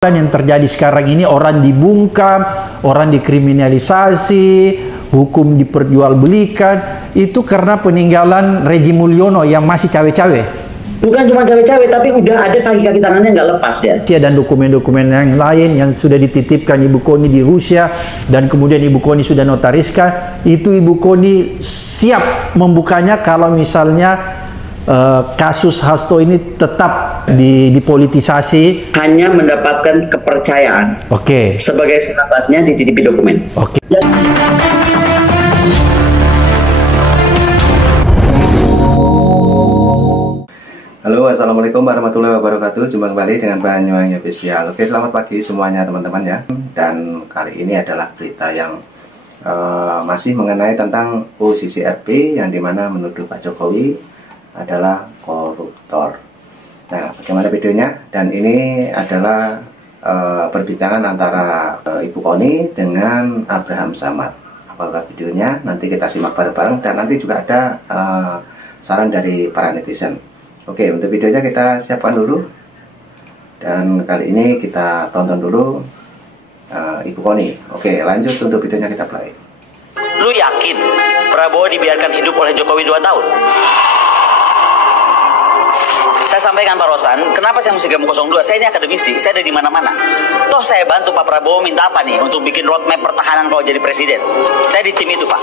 Yang terjadi sekarang ini, orang dibungkam, orang dikriminalisasi, hukum diperjualbelikan, itu karena peninggalan Rejim Mulyono yang masih cawe-cawe. Bukan cuma cawe-cawe, tapi udah ada kaki-kaki tangannya nggak lepas ya. Dan dokumen-dokumen yang lain yang sudah dititipkan Ibu Koni di Rusia, dan kemudian Ibu Koni sudah notariskan, itu Ibu Koni siap membukanya kalau misalnya kasus Hasto ini tetap dipolitisasi. Hanya mendapatkan kepercayaan. Sebagai sahabatnya dititipi dokumen. Halo, assalamualaikum warahmatullahi wabarakatuh. Jumpa kembali dengan Banyuwangi Official. Oke, selamat pagi semuanya teman-teman ya. Dan kali ini adalah berita yang masih mengenai tentang posisi RP yang dimana menuduh Pak Jokowi adalah koruptor. Nah, bagaimana videonya? Dan ini adalah perbincangan antara Ibu Koni dengan Abraham Samad. Apakah videonya? Nanti kita simak bareng-bareng, dan nanti juga ada saran dari para netizen. Oke, untuk videonya kita siapkan dulu. Dan kali ini kita tonton dulu Ibu Koni. Oke, lanjut untuk videonya kita play. Lu yakin Prabowo dibiarkan hidup oleh Jokowi 2 tahun? Saya sampaikan Pak Rosan, kenapa saya mesti gabung 02? Saya ini akademisi, saya ada di mana-mana. Toh saya bantu Pak Prabowo minta apa nih untuk bikin roadmap pertahanan kalau jadi presiden. Saya di tim itu Pak.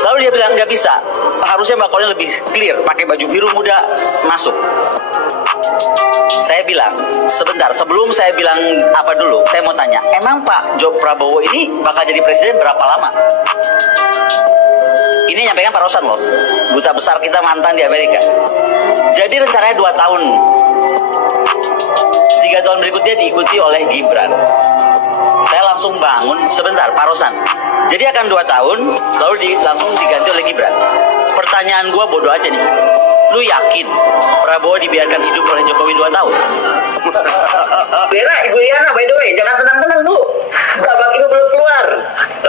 Lalu dia bilang nggak bisa, harusnya Mbak Koni lebih clear, pakai baju biru muda masuk. Saya bilang, sebentar, sebelum saya bilang apa dulu, saya mau tanya, emang Pak Prabowo ini bakal jadi presiden berapa lama? Ini nyampaikan Pak Rosan loh, duta besar kita mantan di Amerika. Jadi rencananya 2 tahun. 3 tahun berikutnya diikuti oleh Gibran. Saya langsung bangun, sebentar Pak Rosan. Jadi akan 2 tahun, lalu langsung diganti oleh Gibran. Pertanyaan gua bodoh aja nih. Lu yakin Prabowo dibiarkan hidup oleh Jokowi 2 tahun? Ibu Iriana, by the way, jangan tenang-tenang Bu. Babak Ibu belum keluar.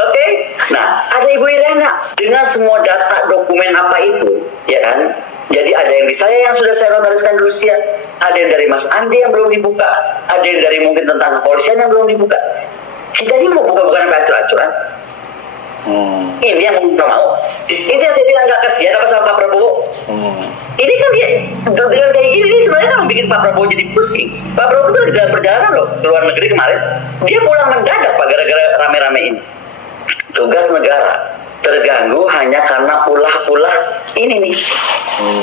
Oke? Nah, ada Ibu Iriana dengan semua data dokumen apa itu, ya kan? Jadi ada yang di saya yang sudah saya notariskan di Rusia, ada yang dari Mas Andi yang belum dibuka, ada yang dari mungkin tentang kepolisian yang belum dibuka. Kita ini mau buka-bukaan acuan-acuan. Ini yang mau. Itu yang saya bilang gak kasihan apa sama Pak Prabowo. Ini kan dia dengan kayak gini ini sebenarnya kan bikin Pak Prabowo jadi pusing. Pak Prabowo itu dalam perjalanan loh ke luar negeri kemarin, dia pulang mendadak Pak gara-gara rame-rame ini. Tugas negara terganggu hanya karena ulah-ulah ini nih,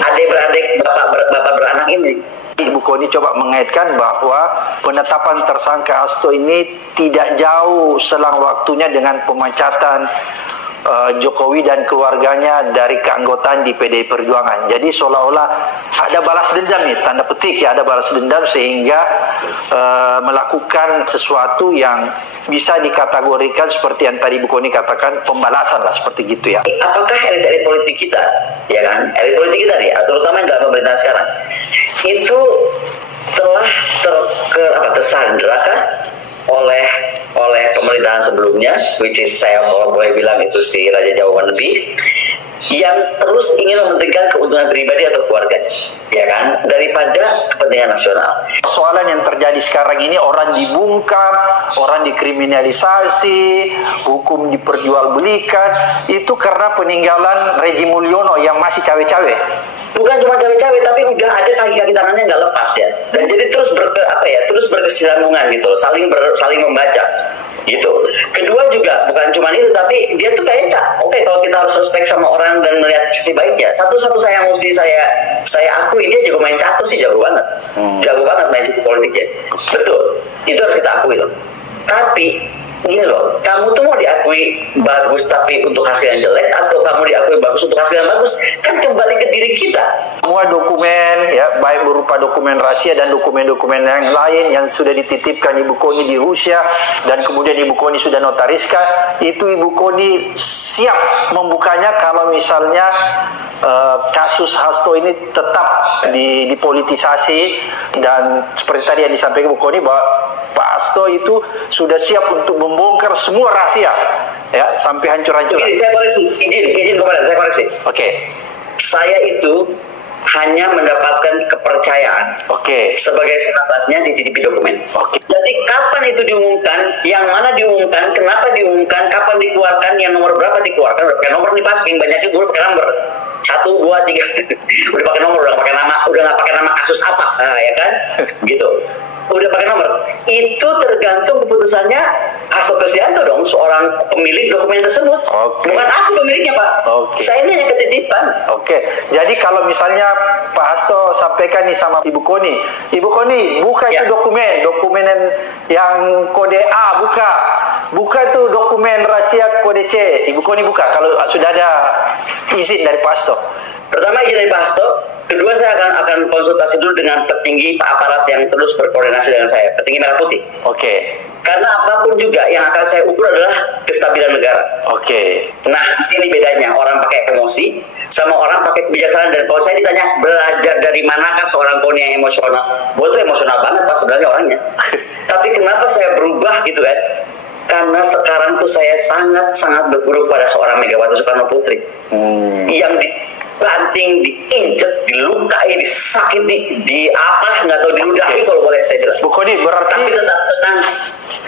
adik-beradik bapak beranak ini. Ibu Koni coba mengaitkan bahwa penetapan tersangka Hasto ini tidak jauh selang waktunya dengan pemecatan Jokowi dan keluarganya dari keanggotaan di PDI Perjuangan. Jadi seolah-olah ada balas dendam nih, tanda petik ya, ada balas dendam sehingga melakukan sesuatu yang bisa dikategorikan seperti yang tadi Bu Koni katakan, pembalasan lah, seperti gitu ya. Apakah elit-elit politik kita, ya kan, elit politik kita nih, terutama yang dalam pemerintahan sekarang, itu telah tersandra kah oleh pemerintahan sebelumnya, which is saya kalau boleh bilang itu si Raja Jawa wannabe, yang terus ingin mementingkan keuntungan pribadi atau keluarganya, ya kan, daripada kepentingan nasional. Soalan yang terjadi sekarang ini, orang dibungkam, orang dikriminalisasi, hukum diperjualbelikan, itu karena peninggalan Rejim Mulyono yang masih cawe-cawe. Bukan cuma cawe-cawe, tapi udah ada kaki-kaki tangannya nggak lepas ya, dan jadi terus berkesinambungan gitu, saling membaca gitu. Kedua juga bukan cuma itu, tapi dia tuh kayak oke, kalau kita harus respect sama orang dan melihat sisi baiknya, satu-satu saya yang mesti saya akui, dia jago main catur sih, jago banget main catur politiknya, betul, itu harus kita akui loh. Tapi ini loh, kamu tuh mau diakui bagus tapi untuk hasil yang jelek, atau kamu diakui bagus untuk hasil yang bagus, kan kembali ke diri kita. Semua dokumen ya, baik berupa dokumen rahasia dan dokumen-dokumen yang lain yang sudah dititipkan Ibu Koni di Rusia, dan kemudian Ibu Koni sudah notariskan, itu Ibu Koni siap membukanya kalau misalnya kasus Hasto ini tetap dipolitisasi. Dan seperti tadi yang disampaikan Ibu Koni bahwa Pak Hasto itu sudah siap untuk membongkar semua rahasia ya, sampai hancur-hancur. Saya koreksi, izin kepada saya koreksi. Oke. Saya itu hanya mendapatkan kepercayaan. Sebagai syaratnya dititipi dokumen. Jadi kapan itu diumumkan, yang mana diumumkan, kenapa diumumkan, kapan dikeluarkan, yang nomor berapa dikeluarkan, udah pakai nomor nih pas, yang banyaknya gue pakai nomor 1, 2, 3, udah pakai nomor, udah nggak pakai nama kasus apa, ya kan, gitu. Udah pakai nomor. Itu tergantung keputusannya Hasto Kristianto dong, seorang pemilik dokumen tersebut. Bukan aku pemiliknya, Pak. Saya ini hanya ketitipan. Jadi kalau misalnya Pak Hasto sampaikan nih sama Ibu Koni, buka itu dokumen yang kode A, buka itu dokumen rahasia kode C. Ibu Koni buka kalau sudah ada izin dari Pak Hasto. Pertama izin dari Pak Hasto, kedua saya akan konsultasi dulu dengan petinggi aparat yang terus berkoordinasi dengan saya, petinggi Merah Putih. Karena apapun juga yang akan saya ukur adalah kestabilan negara. Nah, di sini bedanya orang pakai emosi sama orang pakai kebijaksanaan. Dan kalau saya ditanya belajar dari manakah seorang Koni yang emosional, gue tuh emosional banget Pak sebenarnya orangnya. Tapi kenapa saya berubah gitu kan? Karena sekarang tuh saya sangat berguru pada seorang Megawati Soekarno Putri yang dibanting, diinjek, dilukai, disakiti, apalah nggak tahu, diludahi kalau boleh saya bilang. Bu Koni berarti. Tapi tetap tenang.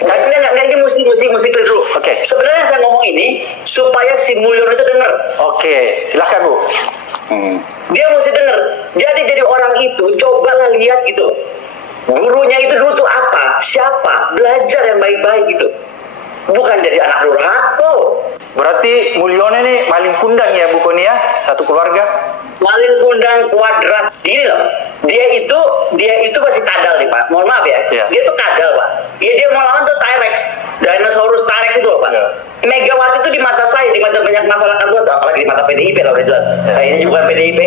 Nggak ini mesti clear dulu. Sebenarnya saya ngomong ini supaya si Mulyono itu dengar. Silakan Bu. Dia mesti dengar. Jadi orang itu cobalah lihat gitu. Gurunya itu dulu tuh apa? Siapa? Belajar yang baik-baik gitu. Bukan jadi anak durhaka. Berarti Mulyono ini maling kundang ya Bu Koni ya, satu keluarga. Maling kundang kuadrat. Gini loh, dia itu masih kadal nih Pak. Mohon maaf ya. Dia tuh kadal Pak. Dia mau lawan tuh T-Rex, Dinosaurus T-Rex itu loh Pak. Megawati itu di mata saya, di mata banyak masyarakat luas, apalagi di mata PDIP lah udah jelas. Saya ini bukan PDIP.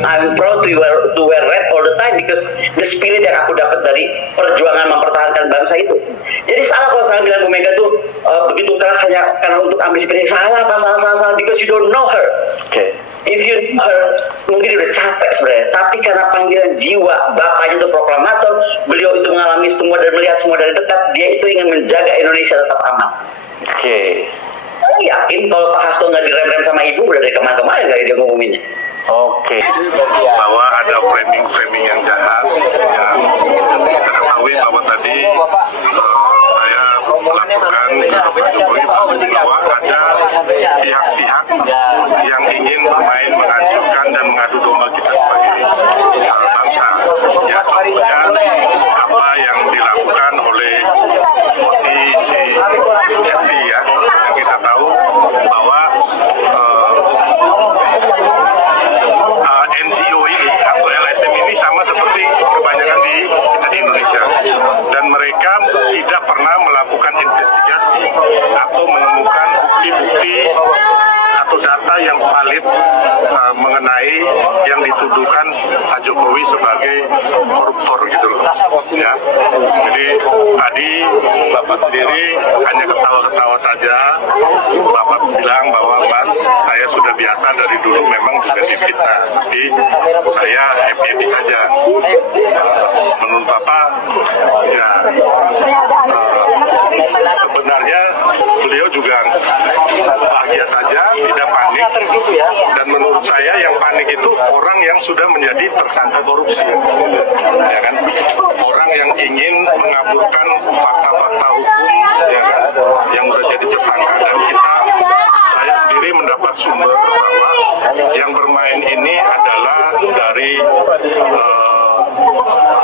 I'm proud to wear red all the time because the spirit yang aku dapat dari perjuangan mempertahankan bangsa itu. Jadi salah kalau saya bilang Bu Mega tuh begitu keras hanya karena untuk ambisi PDIP. Salah because you don't know her. If you know her, mungkin dia udah capek sebenarnya. Tapi karena panggilan jiwa, bapaknya itu proklamator, beliau itu mengalami semua dan melihat semua dari dekat, dia itu ingin menjaga Indonesia tetap aman. Saya yakin kalau Pak Hasto nggak direm-rem sama ibu udah dari kemarin kali dia ngumuminnya. Bahwa ada framing yang jahat yang kita ketahui bahwa tadi saya melakukan bahwa ada pihak-pihak yang ingin bermain menghancurkan dan mengadu domba kita sebagai bangsa. Ya, contohnya apa yang dilakukan oleh posisi FPI ya, yang kita tahu bahwa NGO ini atau LSM ini sama seperti kebanyakan kita di Indonesia, dan mereka tidak pernah melakukan investigasi atau menemukan bukti-bukti atau data yang valid mengenai yang dituduhkan Pak Jokowi sebagai koruptor gitu loh ya. Jadi tadi Bapak sendiri hanya ketawa-ketawa saja. Bapak bilang bahwa Mas, saya sudah biasa dari dulu memang juga difitnah, tapi saya happy saja. Menurut Bapak ya sebenarnya beliau juga bahagia saja, tidak panik. Dan menurut saya yang panik itu orang yang sudah menjadi tersangka korupsi, ya kan? Orang yang ingin mengaburkan fakta-fakta hukum, ya kan? Yang sudah jadi tersangka. Dan saya sendiri mendapat sumber bahwa yang bermain ini adalah dari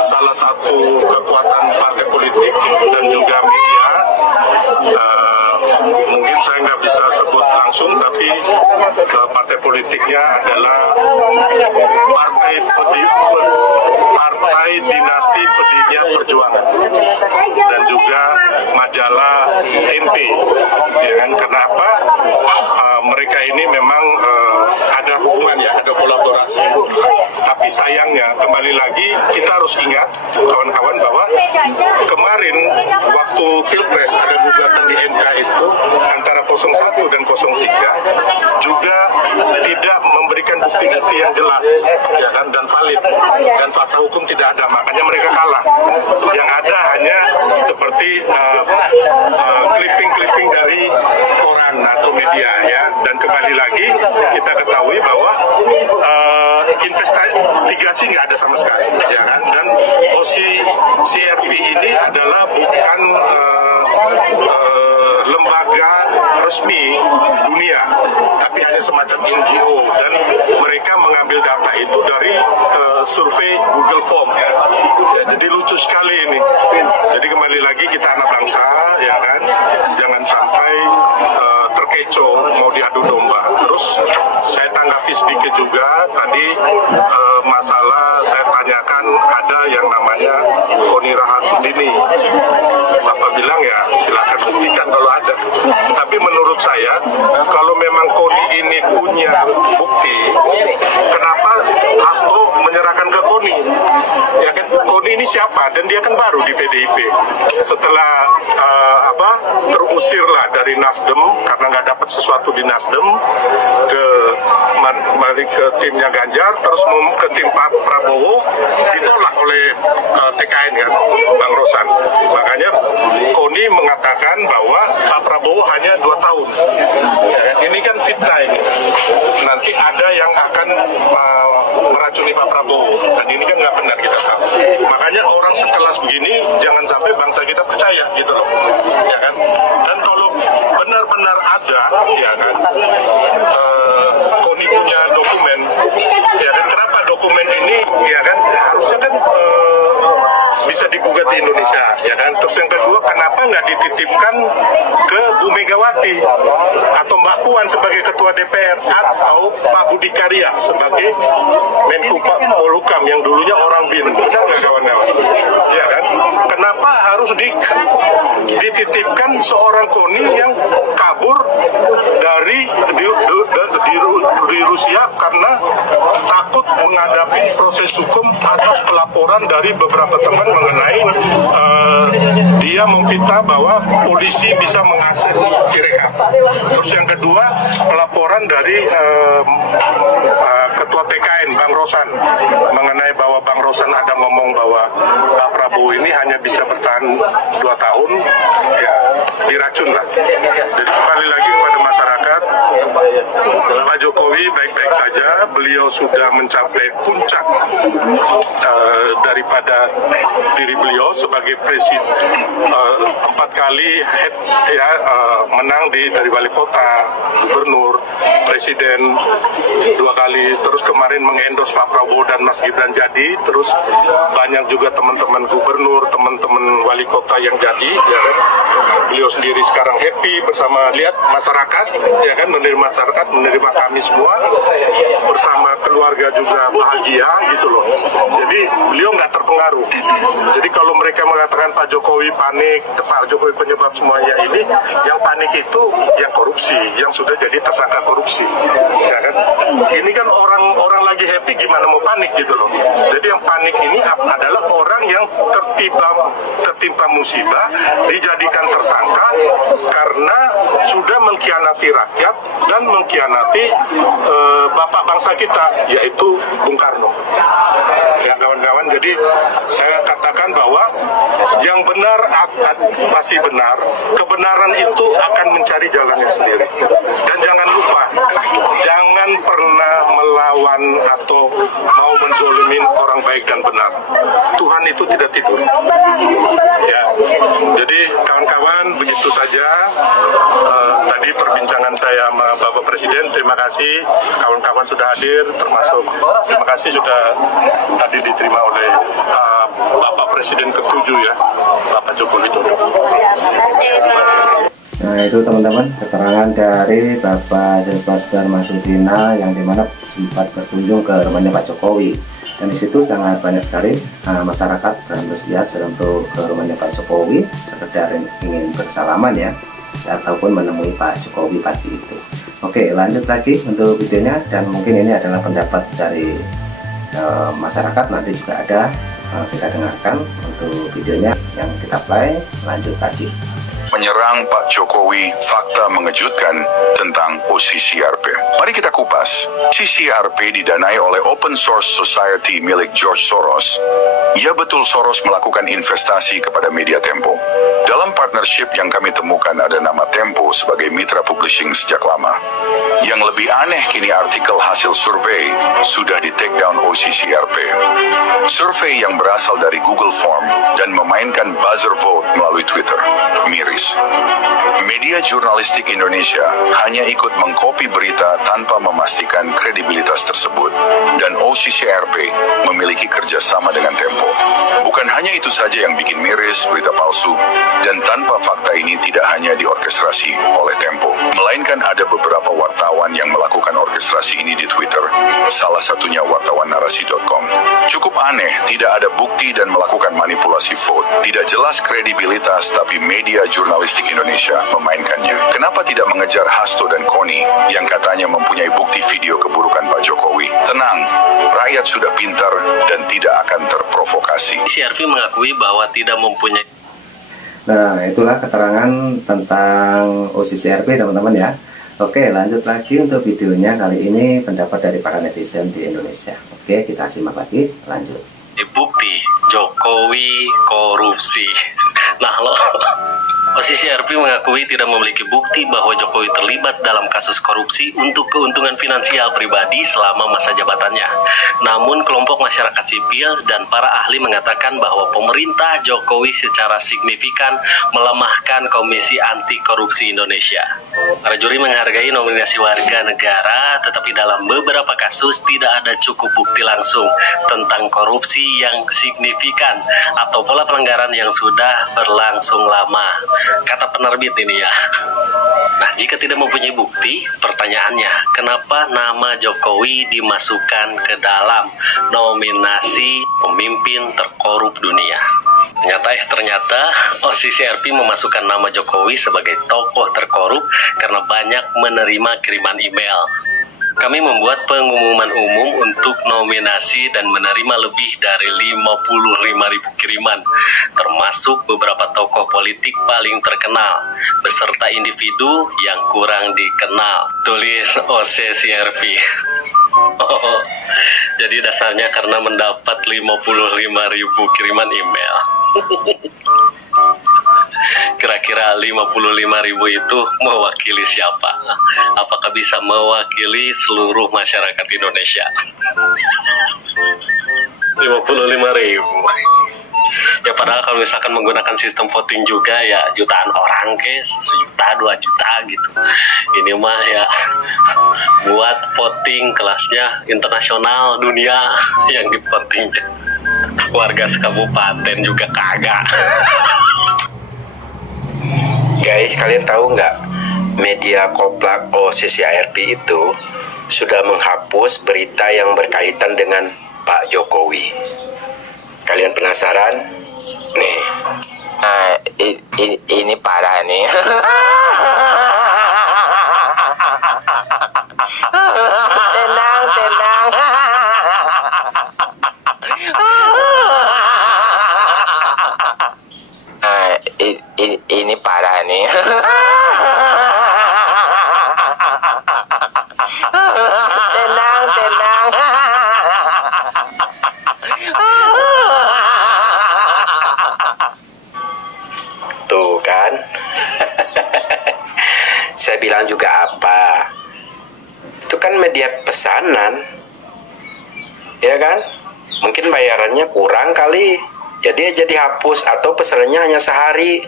salah satu kekuatan partai politik dan juga media. Mungkin saya nggak bisa sebut langsung, tapi partai politiknya adalah partai dinasti Pedinya Perjuangan dan juga majalah Tempe. Ya kan? Kenapa? Mereka ini memang ada hubungan ya, ada kolaborasi. Tapi sayangnya kembali lagi kita harus ingat kawan-kawan bahwa kemarin waktu Pilpres ada gugatan di MK itu antara 01 dan 03 juga tidak memberikan bukti-bukti yang jelas ya kan, dan valid, dan fakta hukum tidak ada, makanya mereka kalah. Yang ada hanya seperti clipping dari koran atau media ya. Dan kembali lagi kita ketahui bahwa investasi komunikasi nggak ada sama sekali, ya kan? Dan CRP ini adalah bukan lembaga resmi dunia, tapi hanya semacam NGO, dan mereka mengambil data itu dari survei Google Form. Ya, jadi lucu sekali ini. Jadi kembali lagi kita anak bangsa, ya kan, jangan sampai terkecoh mau diadu domba. Terus saya tanggapi sedikit juga tadi masalah saya tanyakan ada yang namanya Koni Rahakundini. Bapak bilang ya silakan buktikan kalau ada. Tapi menurut saya kalau memang Koni ini punya bukti, kenapa Hasto menyerahkan ke Koni? Ya kan, Koni ini siapa? Dan dia kan baru di PDIP. Setelah terusirlah dari Nasdem karena nggak dapat sesuatu di Nasdem, ke timnya Ganjar, terus ke tim Pak Prabowo, ditolak oleh TKN kan, Bang Rosan. Makanya Koni mengatakan bahwa Pak Prabowo hanya 2 tahun. Ya, ini kan fitnah ini. Nanti ada yang akan meracuni Pak Prabowo, dan ini kan nggak benar, kita tahu. Makanya orang sekelas begini jangan sampai bangsa kita percaya gitu loh, ya kan. Dan kalau benar-benar ada, ya kan, Koni punya dokumen, ya kan, kenapa dokumen ini, ya kan, harusnya kan bisa digugat di Indonesia, ya kan. Terus yang kedua, kenapa nggak dititipkan ke Bu Megawati atau Mbak Puan sebagai Ketua DPR atau Pak Budi Karya sebagai Menko Polhukam yang dulunya orang BIN, benar nggak kawan-kawan? Ya kan? Kenapa harus dititipkan seorang Koni yang kabur dari di Rusia karena takut menghadapi proses hukum atas pelaporan dari beberapa teman mengenai dia memfitnah bahwa polisi bisa mengakses Sirekap. Terus yang kedua, pelaporan dari Ketua TKN Bang Rosan mengenai bahwa Bang Rosan ada ngomong bahwa Pak Prabowo ini hanya bisa bertahan 2 tahun, ya diracun lah. Jadi kembali lagi kepada masyarakat, Pak Jokowi baik-baik saja, beliau sudah mencapai puncak daripada diri beliau sebagai presiden, 4 kali menang dari wali kota, gubernur, presiden 2 kali, terus kemarin mengendorse Pak Prabowo dan Mas Gibran jadi, terus banyak juga teman-teman gubernur, teman-teman wali kota yang jadi, ya kan. Beliau sendiri sekarang happy bersama, lihat masyarakat, ya kan, menerima kami semua bersama keluarga juga bahagia gitu loh. Jadi beliau nggak terpengaruh. Jadi kalau mereka mengatakan Pak Jokowi panik, Pak Jokowi penyebab semuanya ini, yang panik itu yang korupsi, yang sudah jadi tersangka korupsi, ya kan. Ini kan orang lagi happy gimana mau panik gitu loh. Jadi yang panik ini adalah orang yang tertimpa musibah dijadikan tersangka karena sudah mengkhianati rakyat dan mengkhianati bapak bangsa kita, yaitu Bung Karno. Ya kawan-kawan, jadi saya katakan bahwa yang benar pasti benar, kebenaran itu akan mencari jalannya sendiri. Dan jangan lupa, jangan pernah melawan atau mau menzolimin orang baik dan benar. Tuhan itu tidak tidur. Ya, jadi kawan-kawan, begitu saja tadi perbincangan saya sama Bapak Presiden. Terima kasih kawan-kawan sudah hadir, termasuk terima kasih sudah tadi diterima oleh Bapak Presiden ke-7 ya, Bapak Joko Widodo. Nah itu teman-teman keterangan dari Bapak Silvastar Masudina yang dimana sempat berkunjung ke rumahnya Pak Jokowi, dan disitu sangat banyak sekali masyarakat antusias untuk ke rumahnya Pak Jokowi sekedar ingin bersalaman ya, ataupun menemui Pak Jokowi pagi itu. Oke, lanjut lagi untuk videonya, dan mungkin ini adalah pendapat dari masyarakat, nanti juga ada, kita dengarkan untuk videonya yang kita play. Lanjut lagi. Menyerang Pak Jokowi, fakta mengejutkan tentang OCCRP. Mari kita kupas. CCRP didanai oleh Open Source Society milik George Soros. Ya betul, Soros melakukan investasi kepada Media Tempo. Dalam partnership yang kami temukan ada nama Tempo sebagai mitra publishing sejak lama. Yang lebih aneh kini artikel hasil survei sudah di take down OCCRP. Survei yang berasal dari Google Form dan memainkan buzzer vote melalui Twitter. Miris. Media jurnalistik Indonesia hanya ikut mengkopi berita tanpa memastikan kredibilitas tersebut, dan OCCRP memiliki kerjasama dengan Tempo. Bukan hanya itu saja yang bikin miris berita palsu, dan tanpa fakta ini tidak hanya diorkestrasi oleh Tempo, melainkan ada beberapa wartawan yang melakukan orkestrasi ini di Twitter, salah satunya wartawan narasi.com. Cukup aneh, tidak ada bukti dan melakukan manipulasi vote. Tidak jelas kredibilitas, tapi media jurnalistik Indonesia memainkannya. Kenapa tidak mengejar Hasto dan Koni yang katanya mempunyai bukti video keburukan Pak Jokowi? Tenang, rakyat sudah pintar dan tidak akan terprovokasi. CRP mengakui bahwa tidak mempunyai. Nah, itulah keterangan tentang OCCRP, teman-teman ya. Oke, lanjut lagi untuk videonya. Kali ini pendapat dari para netizen di Indonesia. Oke, kita simak lagi, lanjut. Bukti Jokowi korupsi. Nah, lo OCCRP mengakui tidak memiliki bukti bahwa Jokowi terlibat dalam kasus korupsi untuk keuntungan finansial pribadi selama masa jabatannya. Namun kelompok masyarakat sipil dan para ahli mengatakan bahwa pemerintah Jokowi secara signifikan melemahkan Komisi Anti Korupsi Indonesia. Para juri menghargai nominasi warga negara, tetapi dalam beberapa kasus tidak ada cukup bukti langsung tentang korupsi yang signifikan atau pola pelanggaran yang sudah berlangsung lama. Kata penerbit ini ya. Nah, jika tidak mempunyai bukti, pertanyaannya, kenapa nama Jokowi dimasukkan ke dalam nominasi pemimpin terkorup dunia? Ternyata OCCRP memasukkan nama Jokowi sebagai tokoh terkorup karena banyak menerima kiriman email. Kami membuat pengumuman umum untuk nominasi dan menerima lebih dari 55.000 kiriman, termasuk beberapa tokoh politik paling terkenal, beserta individu yang kurang dikenal. Tulis OCCRP. Oh, jadi dasarnya karena mendapat 55.000 kiriman email. Kira-kira 55.000 itu mewakili siapa? Apakah bisa mewakili seluruh masyarakat Indonesia? 55.000. Ya padahal kalau misalkan menggunakan sistem voting juga ya jutaan orang guys, 1 juta 2 juta gitu. Ini mah ya buat voting kelasnya internasional dunia yang divoting. Warga sekabupaten juga kagak. Guys, kalian tahu nggak, media koplak OCCRP itu sudah menghapus berita yang berkaitan dengan Pak Jokowi. Kalian penasaran? Nih. Ini parah nih. Tenang. Ini parah nih. Tenang. Tuh kan. Saya bilang juga apa? Itu kan media pesanan. Ya kan? Mungkin bayarannya kurang kali. Jadi jadi hapus atau pesanannya hanya sehari.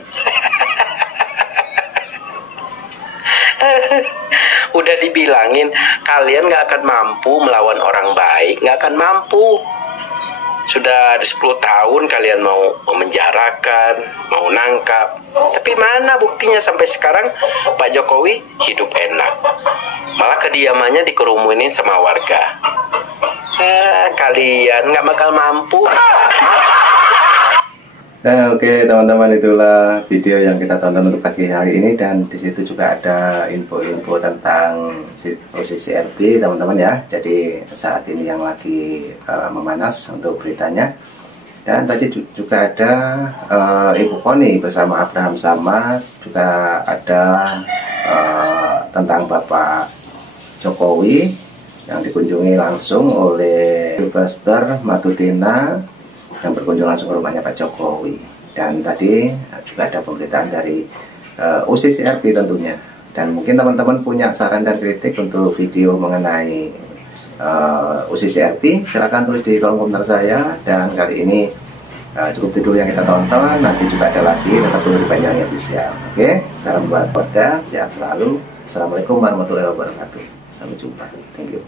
Udah dibilangin kalian gak akan mampu melawan orang baik, gak akan mampu. Sudah ada 10 tahun kalian mau memenjarakan, mau nangkap. Tapi mana buktinya sampai sekarang Pak Jokowi hidup enak. Malah kediamannya dikerumunin sama warga. Kalian gak bakal mampu. Nah, oke teman-teman, itulah video yang kita tonton untuk pagi hari ini, dan di situ juga ada info-info tentang OCCRP teman-teman ya. Jadi saat ini yang lagi memanas untuk beritanya. Dan tadi juga ada Ibu Koni bersama Abraham Samad, juga ada tentang Bapak Jokowi yang dikunjungi langsung oleh Sylvester Matutina yang berkunjung langsung ke rumahnya Pak Jokowi. Dan tadi juga ada pemberitaan dari OCCRP tentunya. Dan mungkin teman-teman punya saran dan kritik untuk video mengenai OCCRP, silahkan tulis di kolom komentar saya. Dan kali ini cukup dulu yang kita tonton, nanti juga ada lagi, tetap tunggu di Banyuwangi Official. Oke, salam buat Polda, sehat selalu. Assalamualaikum warahmatullahi wabarakatuh. Sampai jumpa. Thank you.